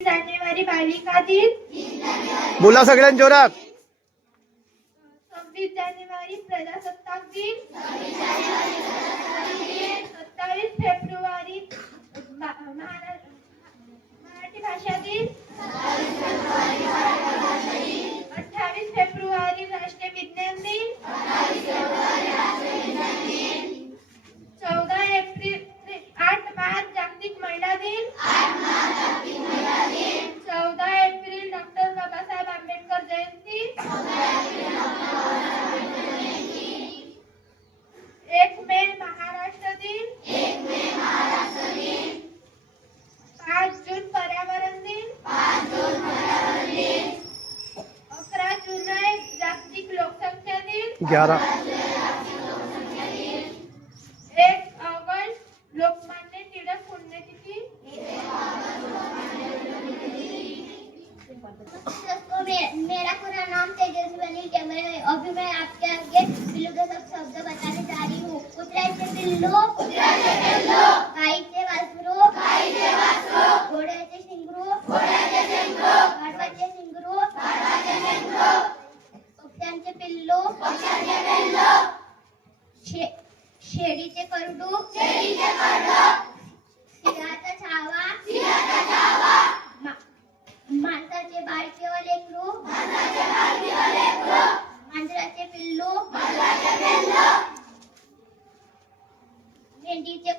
जानेवारी बालिका दिन. बोला सगळ्यांनी जोरात. 26 जानेवारी प्रजासत्ताक दिन. 27 फेब्रुवारी मराठी भाषा दिन. 28 फेब्रुवारी राष्ट्रीय विज्ञान दिन. 14 एप्रिल 8 मार्च जागतिक महिला दिन. 14 एप्रिल डॉक्टर बाबासाहेब आंबेडकर जयंती. 1 मे महाराष्ट्र दिन. 5 जून पर्यावरण दिन. 11 जुलै जागतिक लोकसंख्या दिन. 11 1 ऑगस्ट लोकमान्य टिळक पुण्यतिथी. मेरा पूरा नाम तेजस्वी अनिल कैमरे है। अभी मैं आपके आगे बिल्लू के सब शब्द बताने जा रही हूँ। कुत्र्याचे पिल्लू, गाईचे वासरू, घोड्याचे शिंगरू, गाढवाचे शिंगरू, पक्ष्यांचे पिल्लू, शेळीचे करडू, सिंहाचा छावा, माणसाचे बाळके व लेकरू, मांजराचे पिल्लू, मेंढीचे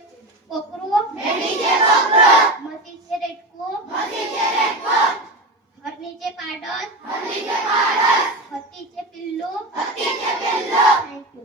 कोकरू, म्हशीचे रेटकू, हरणीचे पाडस, हत्तीचे पिल्लू. थँक्यू.